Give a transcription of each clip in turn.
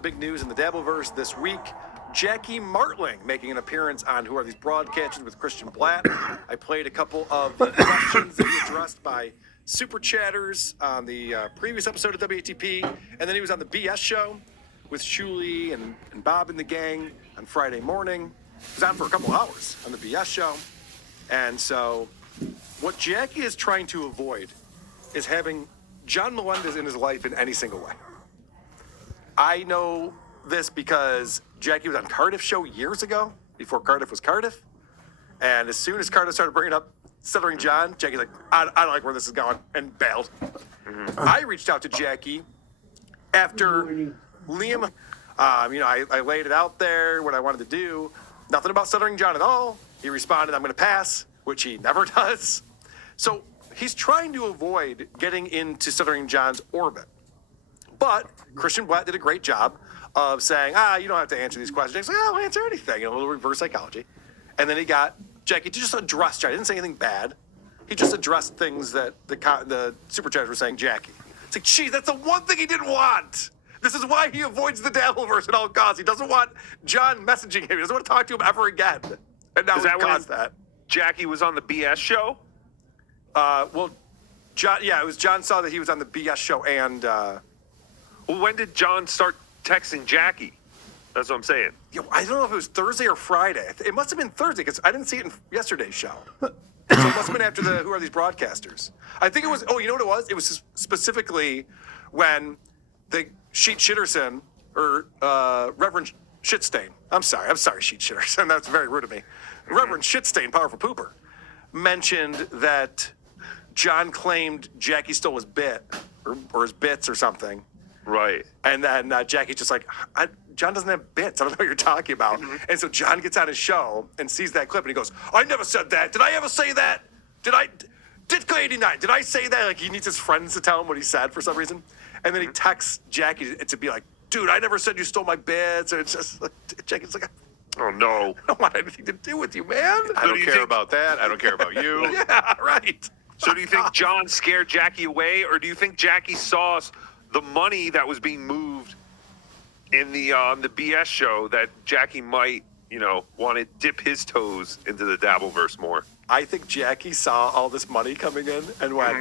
Big news in the Dabbleverse this week. Jackie Martling making an appearance on Who Are These Broadcasters with Christian Blatt. I played a couple of the questions that he addressed by super chatters on the previous episode of WATP, and then he was on the BS show with Shuli and Bob and the gang on Friday morning. He was on for a couple hours on the BS show. And so what Jackie is trying to avoid is having John Melendez in his life in any single way. I know this because Jackie was on Cardiff's show years ago, before Cardiff was Cardiff. And as soon as Cardiff started bringing up Stuttering John, Jackie's like, I don't like where this is going, and bailed. Mm-hmm. I reached out to Jackie after Liam, I laid it out there, what I wanted to do. Nothing about Stuttering John at all. He responded, I'm going to pass, which he never does. So he's trying to avoid getting into Stuttering John's orbit. But Christian Blatt did a great job of saying, you don't have to answer these questions. He's like, I'll answer anything, a little reverse psychology. And then he got Jackie to just address Jackie. He didn't say anything bad. He just addressed things that the super chatters were saying, Jackie. It's like, geez, that's the one thing he didn't want. This is why he avoids the Dabbleverse at all costs. He doesn't want John messaging him. He doesn't want to talk to him ever again. And now he caused that. Jackie was on the BS show? John, it was John saw that he was on the BS show and... Well, when did John start texting Jackie? That's what I'm saying. I don't know if it was Thursday or Friday. It must have been Thursday because I didn't see it in yesterday's show. So it must have been after the Who Are These Broadcasters? I think it was, you know what it was? It was specifically when the Sheet Shitterson, or Reverend Shitstain, I'm sorry, Sheet Shitterson, that's very rude of me. Reverend Shitstain, Powerful Pooper, mentioned that John claimed Jackie stole his bit, or his bits or something. Right. And then Jackie's just like, John doesn't have bits. I don't know what you're talking about. Mm-hmm. And so John gets on his show and sees that clip and he goes, I never said that. Did I ever say that? Did 89? Did I say that? Like, he needs his friends to tell him what he said for some reason. And then he texts Jackie to be like, dude, I never said you stole my bits. And it's just like, Jackie's like, oh no. I don't want anything to do with you, man. I don't care about that. I don't care about you. Yeah, right. So do you think John scared Jackie away, or do you think Jackie saw the money that was being moved in the BS show that Jackie might, want to dip his toes into the Dabbleverse more? I think Jackie saw all this money coming in and went,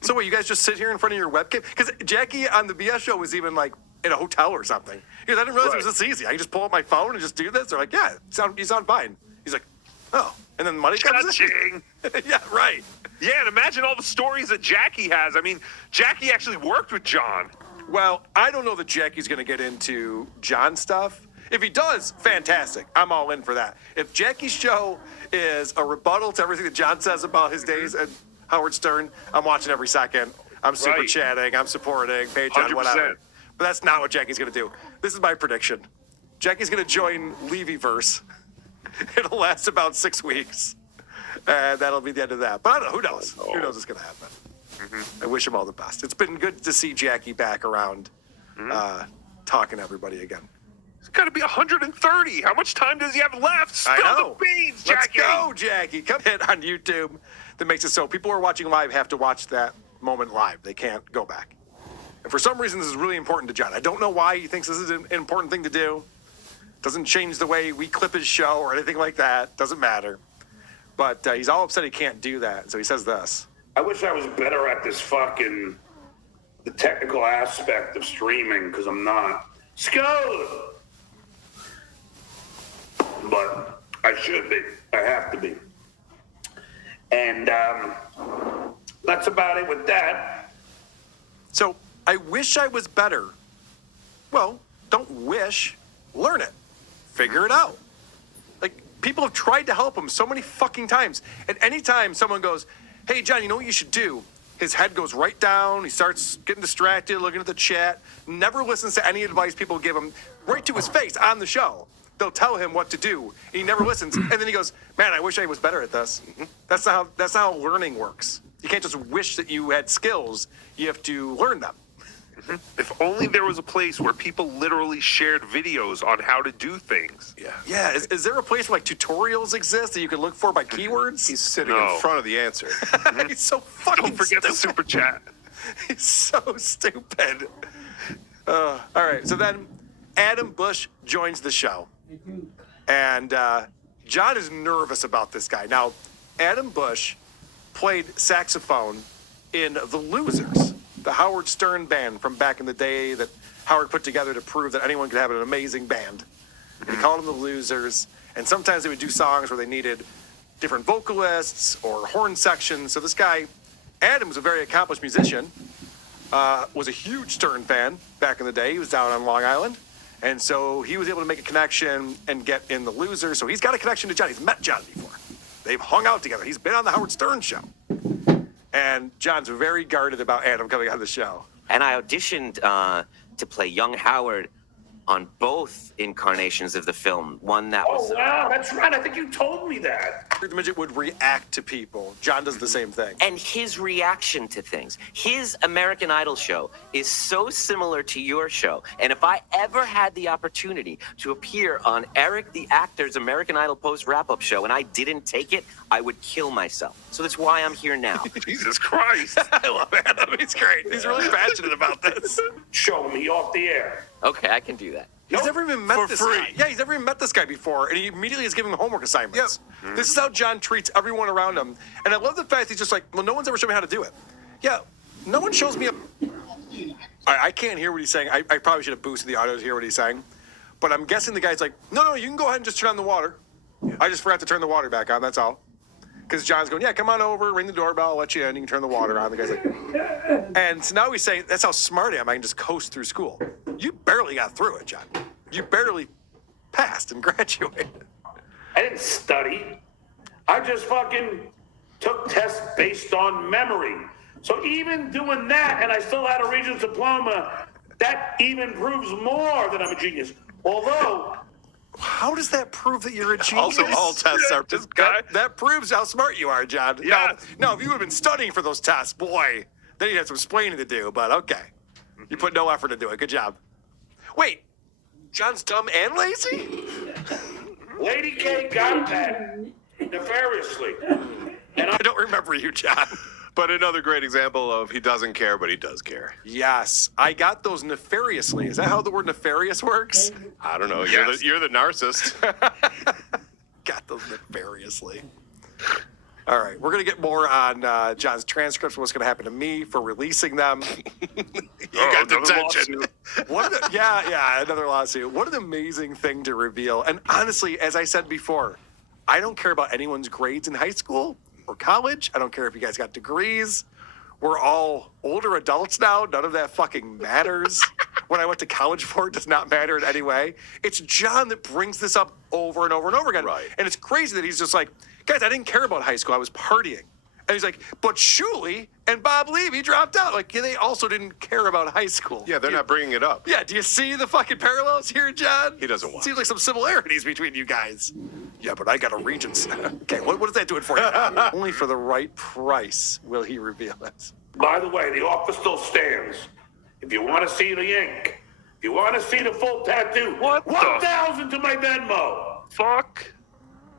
so what, you guys just sit here in front of your webcam? Because Jackie on the BS show was even like in a hotel or something. He goes, I didn't realize it was this easy. I can just pull up my phone and just do this. They're like, yeah, you sound fine. He's like, oh, and then money comes in. Yeah, right. Yeah, and imagine all the stories that Jackie has. I mean, Jackie actually worked with John. Well, I don't know that Jackie's going to get into John stuff. If he does, fantastic. I'm all in for that. If Jackie's show is a rebuttal to everything that John says about his days at Howard Stern, I'm watching every second. I'm super chatting. I'm supporting. Patreon, 100%. whatever. But that's not what Jackie's going to do. This is my prediction. Jackie's going to join Levyverse. It'll last about 6 weeks. And that'll be the end of that. But I don't know. Who knows? Oh. Who knows what's going to happen? Mm-hmm. I wish him all the best. It's been good to see Jackie back around talking to everybody again. It's got to be 130. How much time does he have left? Spill I know. The beans, Jackie. Let's go, Jackie. Come hit on YouTube. That makes it so people who are watching live have to watch that moment live. They can't go back. And for some reason, this is really important to John. I don't know why he thinks this is an important thing to do. Doesn't change the way we clip his show or anything like that. Doesn't matter. But he's all upset he can't do that. So he says this. I wish I was better at this the technical aspect of streaming, because I'm not. Skull! But I should be. I have to be. And that's about it with that. So I wish I was better. Well, don't wish. Learn it. Figure it out. People have tried to help him so many fucking times. And anytime someone goes, hey, John, you know what you should do? His head goes right down. He starts getting distracted, looking at the chat. Never listens to any advice people give him right to his face on the show. They'll tell him what to do. And he never listens. And then he goes, man, I wish I was better at this. That's not how learning works. You can't just wish that you had skills. You have to learn them. If only there was a place where people literally shared videos on how to do things. Yeah. Is there a place where tutorials exist that you can look for by keywords? He's sitting in front of the answer. He's so fucking Don't forget stupid. the super chat. He's so stupid. All right. So then Adam Bush joins the show. And John is nervous about this guy. Now, Adam Bush played saxophone in The Losers, the Howard Stern band from back in the day that Howard put together to prove that anyone could have an amazing band. And he called them The Losers. And sometimes they would do songs where they needed different vocalists or horn sections. So this guy, Adam, was a very accomplished musician, was a huge Stern fan back in the day. He was down on Long Island. And so he was able to make a connection and get in The Losers. So he's got a connection to John. He's met John before. They've hung out together. He's been on the Howard Stern show. And John's very guarded about Adam coming on the show. And I auditioned to play young Howard on both incarnations of the film. One that was... Oh, wow, that's right. I think you told me that. The midget would react to people. John does the same thing. And his reaction to things. His American Idol show is so similar to your show. And if I ever had the opportunity to appear on Eric the Actor's American Idol post wrap-up show and I didn't take it, I would kill myself. So that's why I'm here now. Jesus Christ. I love Adam. He's great. He's really passionate about this. Show me off the air. Okay, I can do that. He's never even met For this free. guy. Yeah, he's never even met this guy before, and he immediately is giving him homework assignments. Yep. This is how John treats everyone around him. And I love the fact he's just like, well, no one's ever shown me how to do it. Yeah, no one shows me a... I can't hear what he's saying. I probably should have boosted the audio to hear what he's saying. But I'm guessing the guy's like, no, you can go ahead and just turn on the water. I just forgot to turn the water back on, that's all. Because John's going, yeah, come on over, ring the doorbell, I'll let you in, you can turn the water on. The guy's like... And so now he's saying, that's how smart I am, I can just coast through school. You barely got through it, John. You barely passed and graduated. I didn't study. I just fucking took tests based on memory. So even doing that, and I still had a Regents diploma, that even proves more that I'm a genius. Although... How does that prove that you're a genius? Also, all tests are This guy. That proves how smart you are, John. Yeah. No, if you would have been studying for those tests, boy, then you'd have some explaining to do, but okay. You put no effort into it. Good job. Wait, John's dumb and lazy? Lady K got that nefariously. And I don't remember you, John. But another great example of he doesn't care, but he does care. Yes, I got those nefariously. Is that how the word nefarious works? I don't know. Yes. You're the narcissist. Got those nefariously. All right, we're going to get more on John's transcripts, what's going to happen to me for releasing them. You got another detention. lawsuit. Yeah, another lawsuit. What an amazing thing to reveal. And honestly, as I said before, I don't care about anyone's grades in high school or college. I don't care if you guys got degrees. We're all older adults now. None of that fucking matters. What I went to college for does not matter in any way. It's John that brings this up over and over and over again. Right. And it's crazy that he's just like, guys, I didn't care about high school. I was partying. And he's like, but Shuley and Bob Levy dropped out. Like, yeah, they also didn't care about high school. Yeah, they're not bringing it up. Yeah, do you see the fucking parallels here, John? He doesn't want Seems like some similarities between you guys. Yeah, but I got a Regents. Okay, what is that doing for you? Only for the right price will he reveal it. by the way, the offer still stands. If you want to see the ink, if you want to see the full tattoo, What the- 1,000 to my Venmo. Fuck.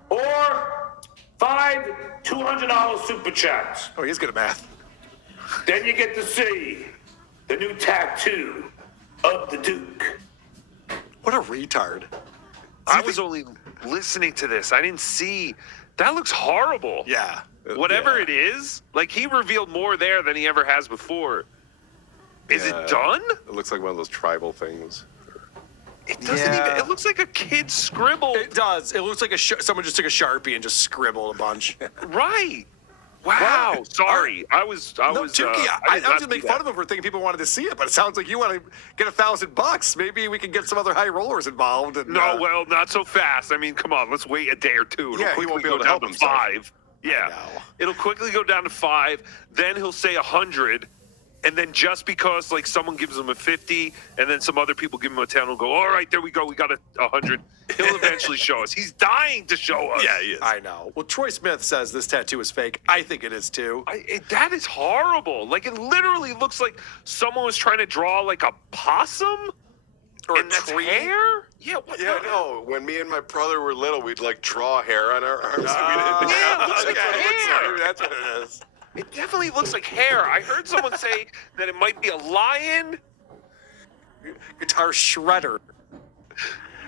Or 5 $200 super chats. Oh, he's good at math. Then you get to see the new tattoo of the Duke. What a retard. I was only listening to this. I didn't see. That looks horrible. Yeah. Whatever Yeah. it is, like he revealed more there than he ever has before. Is Yeah. it done? It looks like one of those tribal things. It doesn't Yeah. even. It looks like a kid scribbled. It does. It looks like someone just took a Sharpie and just scribbled a bunch. Right. Wow. Wow. Sorry. I was. No, Tukey, I was did not just make do fun that. of him for thinking people wanted to see it, but it sounds like you want to get $1,000. Maybe we can get some other high rollers involved. And, No, well, not so fast. I mean, come on, let's wait a day or two. It'll Yeah, he quickly won't be able go to help down to himself. 5. Yeah, know. it'll quickly go down to 5. Then he'll say 100, and then just because like someone gives him a 50, and then some other people give him a 10, he'll go, all right, there we go, we got a 100. He'll eventually show us. He's dying to show us. Yeah, he is. I know. Well, Troy Smith says this tattoo is fake. I think it is too. That is horrible. Like it literally looks like someone was trying to draw like a possum, Or a and that's tree. hair. Yeah. What Yeah, the- no. When me and my brother were little, we'd like draw hair on our arms. Oh, Yeah, it looks like okay, hair. maybe that's what it is. It definitely looks like hair. I heard someone say that it might be a lion. Guitar shredder.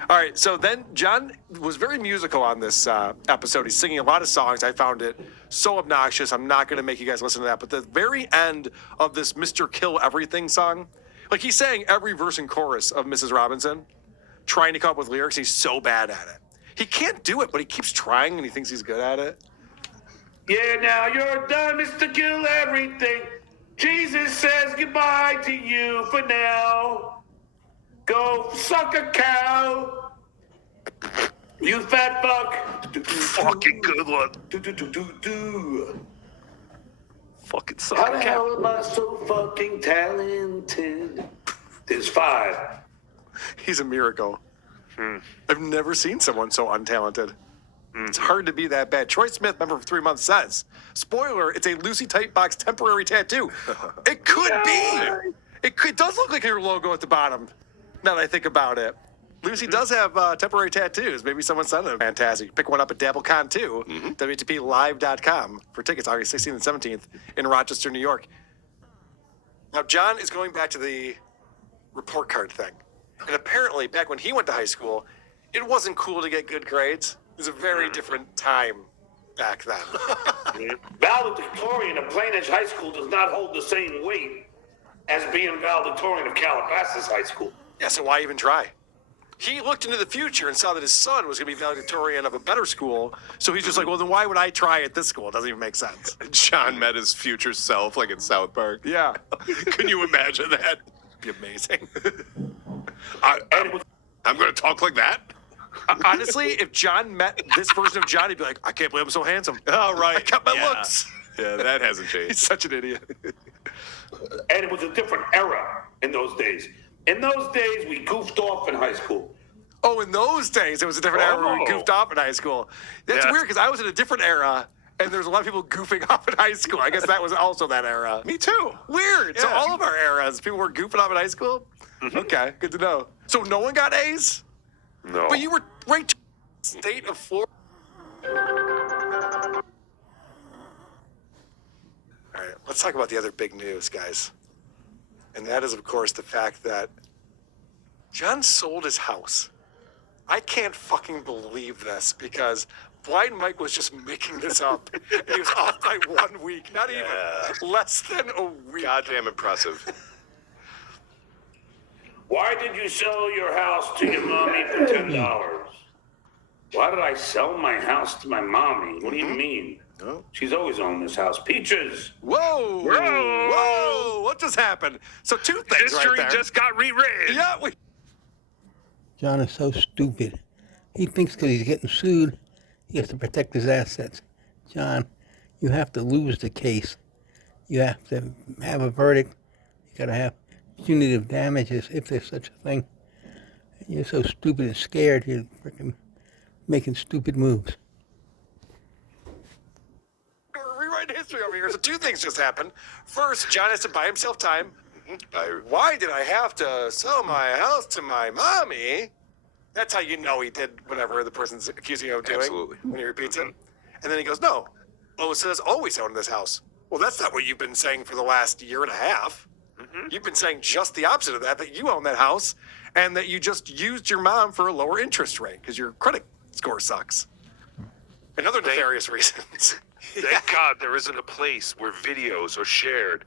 All right, so then John was very musical on this episode. He's singing a lot of songs. I found it so obnoxious. I'm not going to make you guys listen to that. But the very end of this Mr. Kill Everything song, like he sang every verse and chorus of Mrs. Robinson, trying to come up with lyrics. He's so bad at it. He can't do it, but he keeps trying and he thinks he's good at it. Yeah, now you're done, Mr. Kill Everything. Jesus says goodbye to you for now. Go suck a cow. You fat fuck. Fucking good one. Fucking How suck the cat. hell am I so fucking talented? There's 5. He's a miracle. I've never seen someone so untalented. It's hard to be that bad. Troy Smith, member for 3 months, says, spoiler, it's a Lucy Tightbox temporary tattoo. It could be. It does look like your logo at the bottom, now that I think about it. Lucy does have temporary tattoos. Maybe someone sent them. Fantastic. Pick one up at DabbleCon 2, WATPlive.com for tickets August 16th and 17th in Rochester, New York. Now, John is going back to the report card thing. And apparently, back when he went to high school, it wasn't cool to get good grades. It was a very different time back then. Valedictorian of Plainedge High School does not hold the same weight as being valedictorian of Calabasas High School. Yeah, so why even try? He looked into the future and saw that his son was going to be valedictorian of a better school. So he's just like, well, then why would I try at this school? It doesn't even make sense. John met his future self like in South Park. Yeah. Can you imagine that? It'd be amazing. I'm going to talk like that? Honestly, if John met this version of John, he'd be like, I can't believe I'm so handsome. Oh, right. I got my Yeah. looks. Yeah, that hasn't He's changed. such an idiot. And it was a different era in those days. In those days, we goofed off in high school. Oh, in those days, it was a different era where we goofed off in high school. That's Yeah. weird because I was in a different era and there's a lot of people goofing off in high school. I guess that was also that era. Me too. Weird. So Yeah. all of our eras, people were goofing off in high school? Okay, good to know. So no one got A's? No. But you were ranked state of Florida. All right, let's talk about the other big news, guys. And that is, of course, the fact that John sold his house. I can't fucking believe this because Blind Mike was just making this up. And he was off by 1 week, not even less than a week. Goddamn impressive. Why did you sell your house to your mommy for $10? Why did I sell my house to my mommy? What do you mean? Oh. She's always owned this house. Peaches. Whoa! Whoa! What just happened? So two things History right there. just got rewritten. Yeah, we... John is so stupid. He thinks because he's getting sued, he has to protect his assets. John, you have to lose the case. You have to have a verdict. You got to have punitive damages if there's such a thing. You're so stupid and scared, you're freaking making stupid moves. We're rewriting history over here. So two things just happened. First, John has to buy himself time. Why did I have to sell my house to my mommy? That's how you know he did whatever the person's accusing him of doing. Absolutely. When he repeats it. And then he goes, no. Oh, it says always owned this house. Well, that's not what you've been saying for the last year and a half. You've been saying just the opposite of that, that you own that house and that you just used your mom for a lower interest rate because your credit score sucks. And other nefarious reasons. Thank God there isn't a place where videos are shared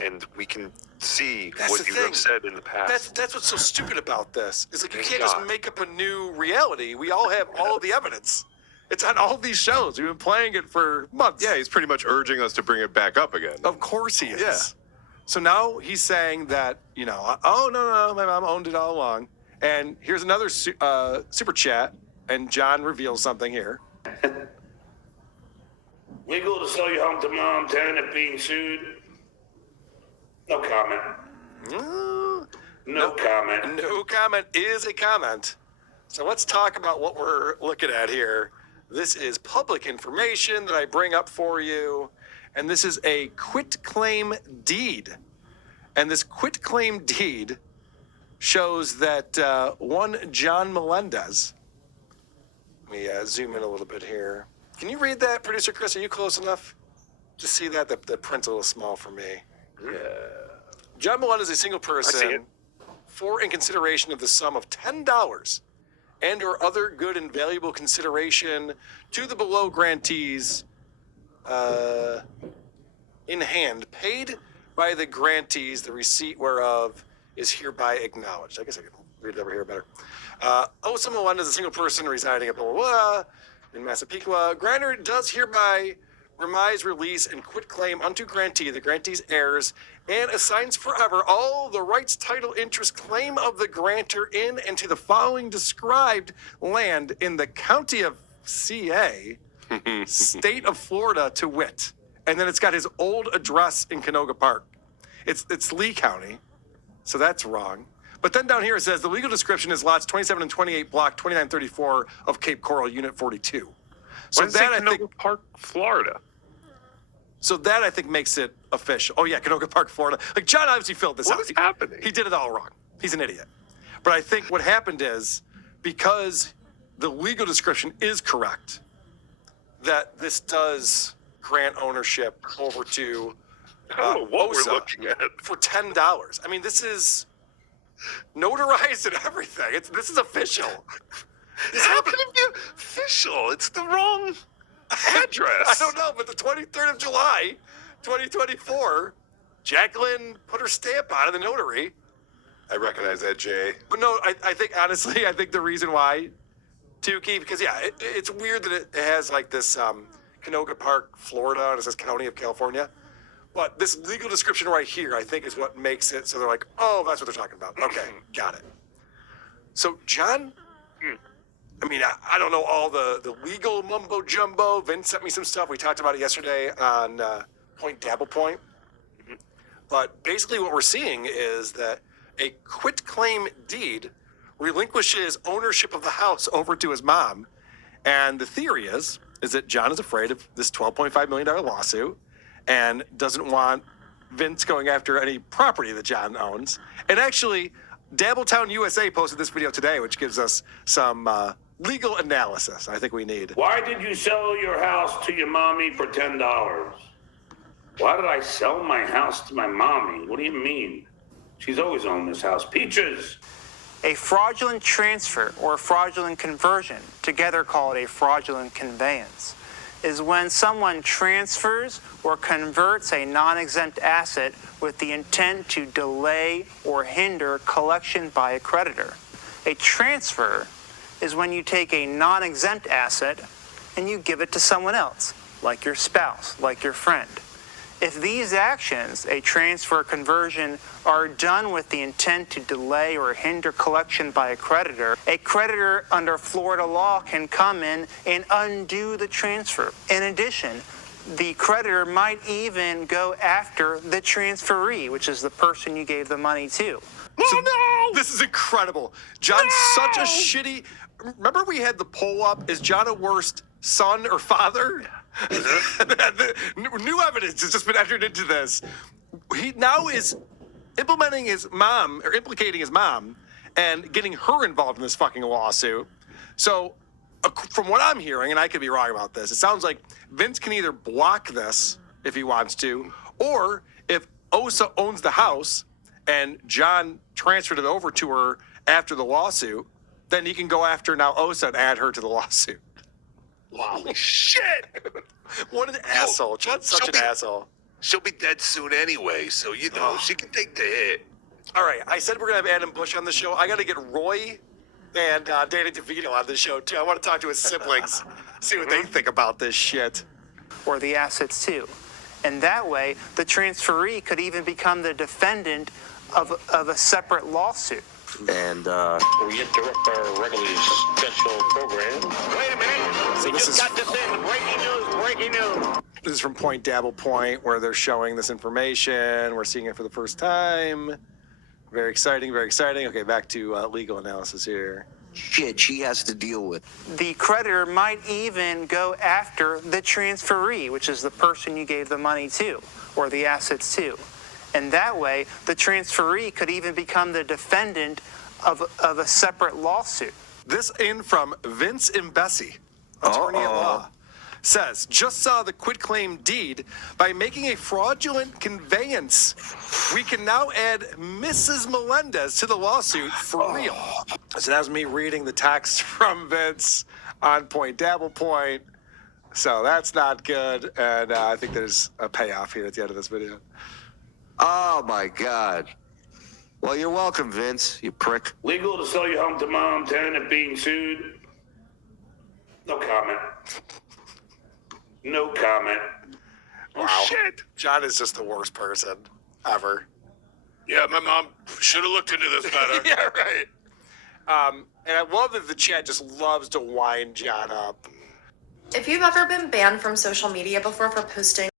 and we can see That's what the you thing. have said in the past. That's what's so stupid about this. It's like you Thank can't just God. make up a new reality. We all have all of the evidence. It's on all of these shows. We've been playing it for months. Yeah, he's pretty much urging us to bring it back up again. Of course he is. Yeah. So now he's saying that, oh, no, my mom owned it all along. And here's another super chat, and John reveals something here. Legal to sell your home to mom, tenant being sued? No comment. No comment. No comment is a comment. So let's talk about what we're looking at here. This is public information that I bring up for you. And this is a quitclaim deed. And this quitclaim deed shows that one John Melendez, let me zoom in a little bit here. Can you read that, Producer Chris? Are you close enough to see that? The print's a little small for me. Yeah. John Melendez is a single person. it. for in consideration of the sum of $10 and or other good and valuable consideration to the below grantees in hand, paid by the grantees, the receipt whereof is hereby acknowledged. I guess I can read it over here better. Osa Melendez is a single person residing at blah, blah, blah, in Massapequa. Grantor does hereby remise, release, and quit claim unto grantee, the grantee's heirs, and assigns forever all the rights, title, interest, claim of the grantor in and to the following described land in the county of CA, state of Florida, to wit. And then it's got his old address in Canoga Park. It's Lee County, so that's wrong. But then down here it says the legal description is lots 27 and 28, block 2934 of Cape Coral, Unit 42. So that I think Park, Florida. So that I think makes it official. Oh yeah, Canoga Park, Florida. Like John obviously filled this out. What is happening? He did it all wrong. He's an idiot. But I think what happened is because the legal description is correct, that this does grant ownership over to I don't know what OSA we're looking at. for $10. I mean, this is notarized and everything. This is official. How can it be official? It's the wrong address. I don't know, but the 23rd of July, 2024, Jacqueline put her stamp on it, the notary. I recognize that, Jay. But no, I think, honestly, I think the reason why, Tukey, because, yeah, it's weird that it has, like, this Canoga Park, Florida, and it says County of California. But this legal description right here, I think, is what makes it so they're like, oh, that's what they're talking about. Okay, got it. So, John, I mean, I don't know all the legal mumbo jumbo. Vince sent me some stuff. We talked about it yesterday on Point Dabble Point. But basically what we're seeing is that a quitclaim deed relinquishes ownership of the house over to his mom. And the theory is that John is afraid of this $12.5 million lawsuit and doesn't want Vince going after any property that John owns. And actually, Dabbletown USA posted this video today, which gives us some legal analysis I think we need. Why did you sell your house to your mommy for $10? Why did I sell my house to my mommy? What do you mean? She's always owned this house. Peaches! A fraudulent transfer or fraudulent conversion, together called a fraudulent conveyance, is when someone transfers or converts a non-exempt asset with the intent to delay or hinder collection by a creditor. A transfer is when you take a non-exempt asset and you give it to someone else, like your spouse, like your friend. If these actions, a transfer or conversion, are done with the intent to delay or hinder collection by a creditor under Florida law can come in and undo the transfer. In addition, the creditor might even go after the transferee, which is the person you gave the money to. So this is incredible. John's such a shitty... Remember we had the poll up, is John a worst son or father? The new evidence has just been entered into this. He now is implicating his mom and getting her involved in this fucking lawsuit. So from what I'm hearing, and I could be wrong about this, it sounds like Vince can either block this if he wants to, or if Osa owns the house and John transferred it over to her after the lawsuit, then he can go after now Osa and add her to the lawsuit. Wow. Shit! What an asshole. John's such an asshole. She'll be dead soon anyway, so, you know, she can take the hit. All right, I said we're going to have Adam Bush on the show. I got to get Roy and Danny DeVito on the show, too. I want to talk to his siblings, see what they think about this shit. Or the assets too. And that way, the transferee could even become the defendant of a separate lawsuit. And we interrupt our regularly scheduled program. Wait a minute. We just got this in. Breaking news. This is from Point Dabble Point, where they're showing this information. We're seeing it for the first time. Very exciting, very exciting. Okay, back to legal analysis here. Shit she has to deal with. The creditor might even go after the transferee, which is the person you gave the money to, or the assets to. And that way, the transferee could even become the defendant of a separate lawsuit. This in from Vince Imbesi, attorney at law. says, just saw the quitclaim deed by making a fraudulent conveyance. We can now add Mrs. Melendez to the lawsuit for real. So that was me reading the text from Vince on Point Dabble Point. So that's not good. And I think there's a payoff here at the end of this video. Oh, my God. Well, you're welcome, Vince, you prick. Legal to sell your home to mom, tenant being sued? No comment. No comment. Wow. Shit. John is just the worst person ever. Yeah, my mom should have looked into this better. Yeah, right. And I love that the chat just loves to wind John up. If you've ever been banned from social media before for posting